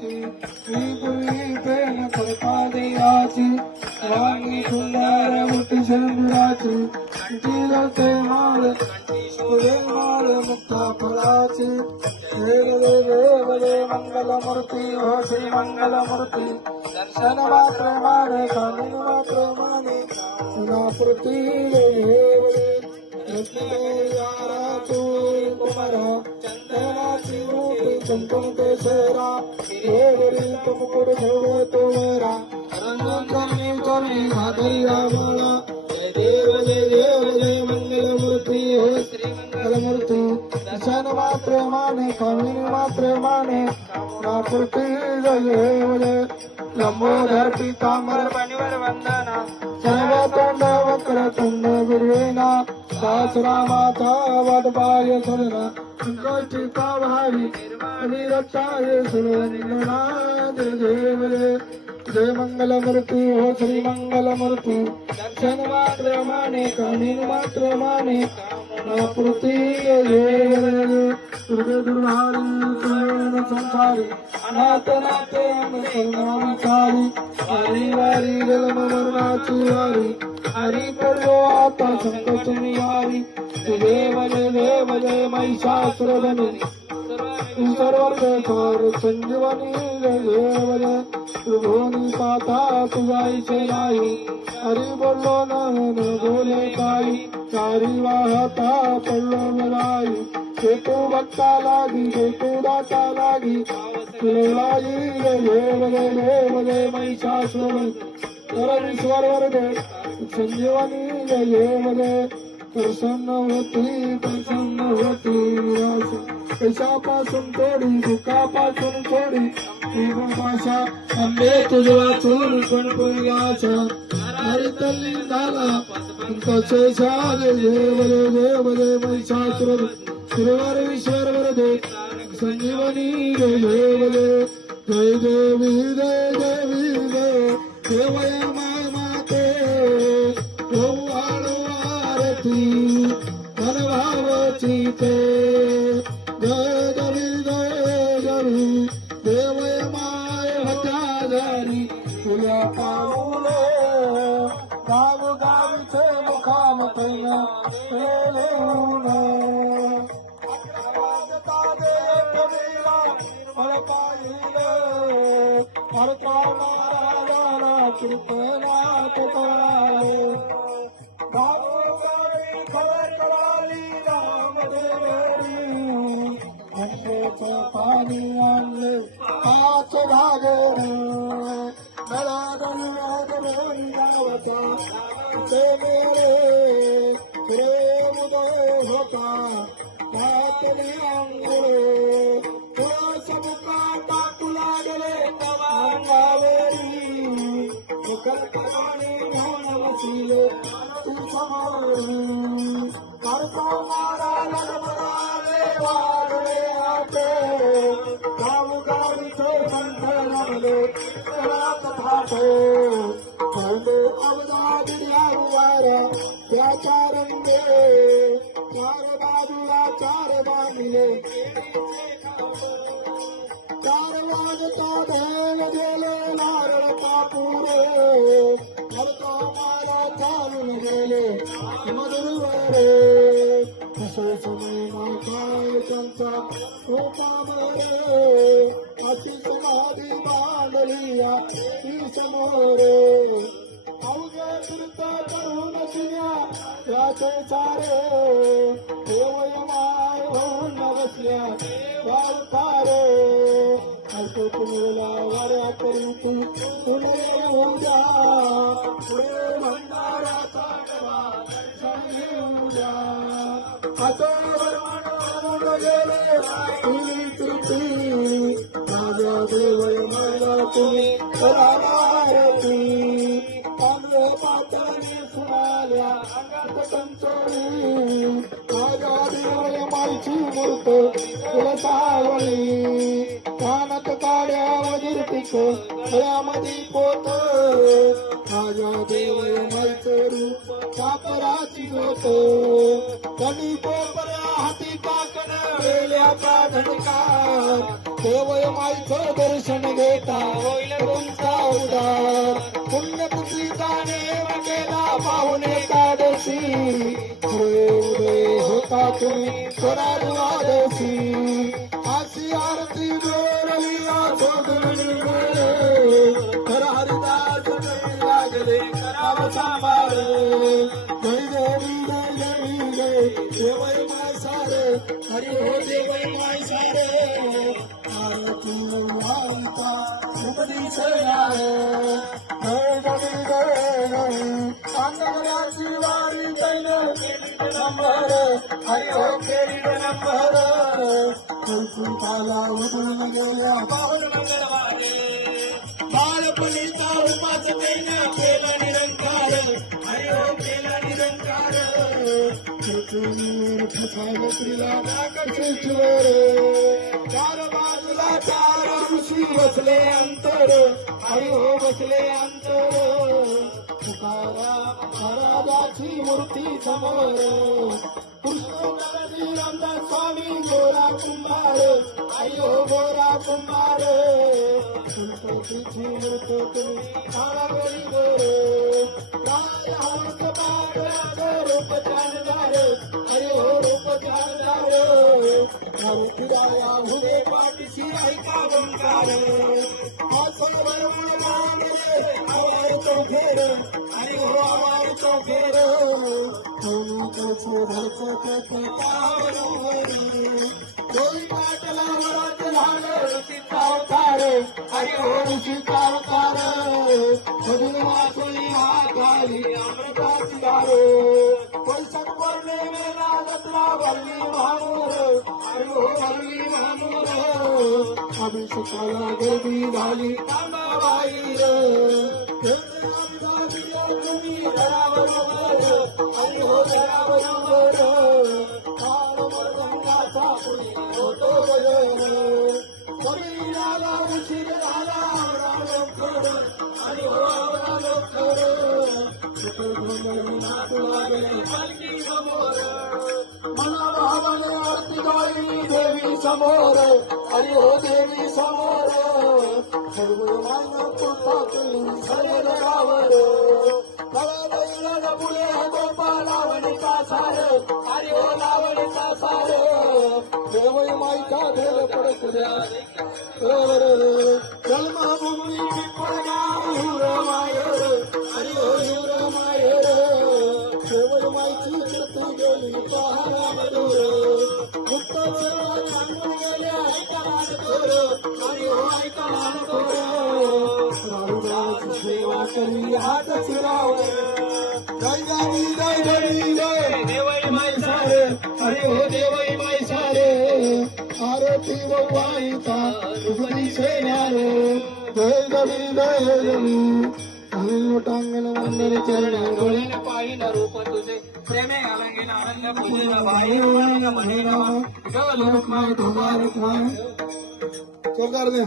देवाची विपुली प्रेम कृपा देवाची राणी सुंदर मुठी शंभराची तिरते माळ फुले माळ मुक्ता फळाची देव मंगलमूर्ती हो श्री मंगलमूर्ती दर्शन मात्र माने कामिन मात्र माने सुनापूर्ती कुमारा चंदनाची रूपी चंदन केशरा हिरेवरी तुमकुड ठेवले तोरा रंग कमी कमी भादरिया माळा जय देव जय मंगलमूर्ती हे श्री मंगलमूर्ती दर्शन मात्र माने कामिन मात्र माने सुनापूर्ती जय जय लंबोदर पीतांबर पनिवर वंदना सर्व तोंड वक्र तुंड वीरेना सहस्रामाचा वडपाय सुरना संकष्टी पावहारी अनिरताय सुरवंदना जय जय मंगलमूर्ती हो श्री मंगलमूर्ती दर्शन मात्र माने कामिन मात्र माने पूर्ती दुर्गे दुर्हारी तुमेन संसारी अनाथ नाथे विचारी वारी वारी जन्म मरणाची वारी हरी पडलो आता संकट निवारी देव जय महिषासुरधनी सर्व संजीवनी देव जय त्रिभुवनी पाता तुझाईचे नाही हरी बोललो न बोले काही चारी वाहता पडलो मिळाई हेतू भक्ता लागी हेतू दाता लागी तुलाई देव जय महिषासुरधनी सर्वेश्वर वरदे संजीवनी देव जय प्रसन्न होती निराश पैशापासून थोडी दुःखापासून थोडी भाषा आंबे तुझ वाचून गणपती आशा हरी तल्ली झाला कसे देव जय महिषासुर सुरवर विश्वर वरदे संजीवनी देव जय देवी देवय माय माते आरती मनभावची ते जय जवी देवय माय हजारी तुझ्या पाऊले गावगावीचे मुखाम तैना कृपनाथ कराले गावोगावी खबर कराली रामदेवरी गंगेचं पाणी आणले पाच घागरे गळागळी गावता ते मेरे प्रेम उदय होता त्यातले अंगुळे तुळस मुका टाकू लागले अंगावेरी कल्पनाने ध्यान बसले तू समोर करतो मारा लगबराले वागले आते गावगावीचे संत लागले रात फाटे पडले अवधा दिल्यावाऱ्या त्याच्या रंगे चार बाजूला चार बांधले चार वाजता देव गेले नारळ कापुरे हरतो मारा चालून गेले मधुरवरे असे समय काय त्यांचा रूपामरे अशी समाधी बांधलिया ती समोरे अवघे फिरत करून शिन्या त्याचे सारे देवय माय होऊन बसल्या वावतारे असो तुम्हाला वाऱ्या करी तू पुणे येऊन जा पुढे भंडाराचा जा असो वर्मण गेले तुमची माझ्या देवय मला तुम्ही करारती तांबे पाताने सुनाल्या अंगात कंचोळी माझ्या देवय माईची मूर्त तुला कानात काड्या वजीर पिक गळ्यामध्ये पोत माझ्या देवय माईचं रूप कापराची गोत कधी कोपऱ्या हाती काकण वेल्याचा झटकार देवय माईचं दर्शन तुम्ही करा द्वादशी अशी आरती जोडलिया सोडली कर हरिदास लागले कराव सांभाळ जय देवी जय देवी जय देवय माय सारे हरी हो देवय माय सारे आरती वालता उपदेश आहे जय देवी जय देवी अंगराची वारी तैन नंबर हरी हो फेरी नंबर कुंताला उडून गेल्या पावन मंगळवारे बालपणीचा उपास तैन केला निरंकार हरी हो केला निरंकार चुचूर फसायला स्त्रीला आकर्षितवर चार बाजूला चार ऋषी बसले अंतर हरी हो बसले अंतर तुकाराम महाराजाची मूर्ती समोर कृष्ण रामदास स्वामी गोरा कुंभार आयो गोरा कुंभार तुमची मूर्त तुम्ही काळावरी गोरे काय हात पागलाचं रूप चालणार अरे हो रूप चालणार मारुतीराया हुदे पाठीशी ऐका गंकार असं बरोबर मानले आवार तो फेर अरे हो आवार तो फेर कोई पाटला वरात झालं ऋषीचा अवतार अरे हो ऋषीचा अवतार मधुन वाचली हाताली अमृताची दार वैशाख पौर्णिमेला जत्रा भरली महानूर अरे हो भरली महानूर अभिषेकाला गर्दी झाली तांबाबाई तुम्ही घराबरोबर अरे हो घराबरोबर काळ मृदंगाचा होतो गजर कमी झाला उशीर झाला आवरा लवकर अरे हो आवरा लवकर नाचू लागले पालखी समोर मना भावाने आरती गायली देवी समोर अरे हो देवी समोर सर्व मान कृपा केली सर्व जगावर पुढे गोपा लावणीचा सार अरे हो लावणीचा सार देवय माईचा भेद पडत द्या जन्मभूमी पिंपळगाव मायर अरे हो हिर मायर देवय माईची कीर्ती गेली पहारा मधुर गुप्त सांगून गेले ऐका थोर अरे हो ऐका थोर राहुदाची सेवा करी हात शिरावर जय देवी जय देवी जय देवई माय सारे अरे हो देवई माय सारे आरती वाईचा उपदी सेनारे जय देवी जय देवी टांगण वंदन चरण गोळीन पाहिन रूप तुझे प्रेमे अलंगिन अरण्य पूजन भाई म्हणेन ग लोक माय धुमार चल कर दे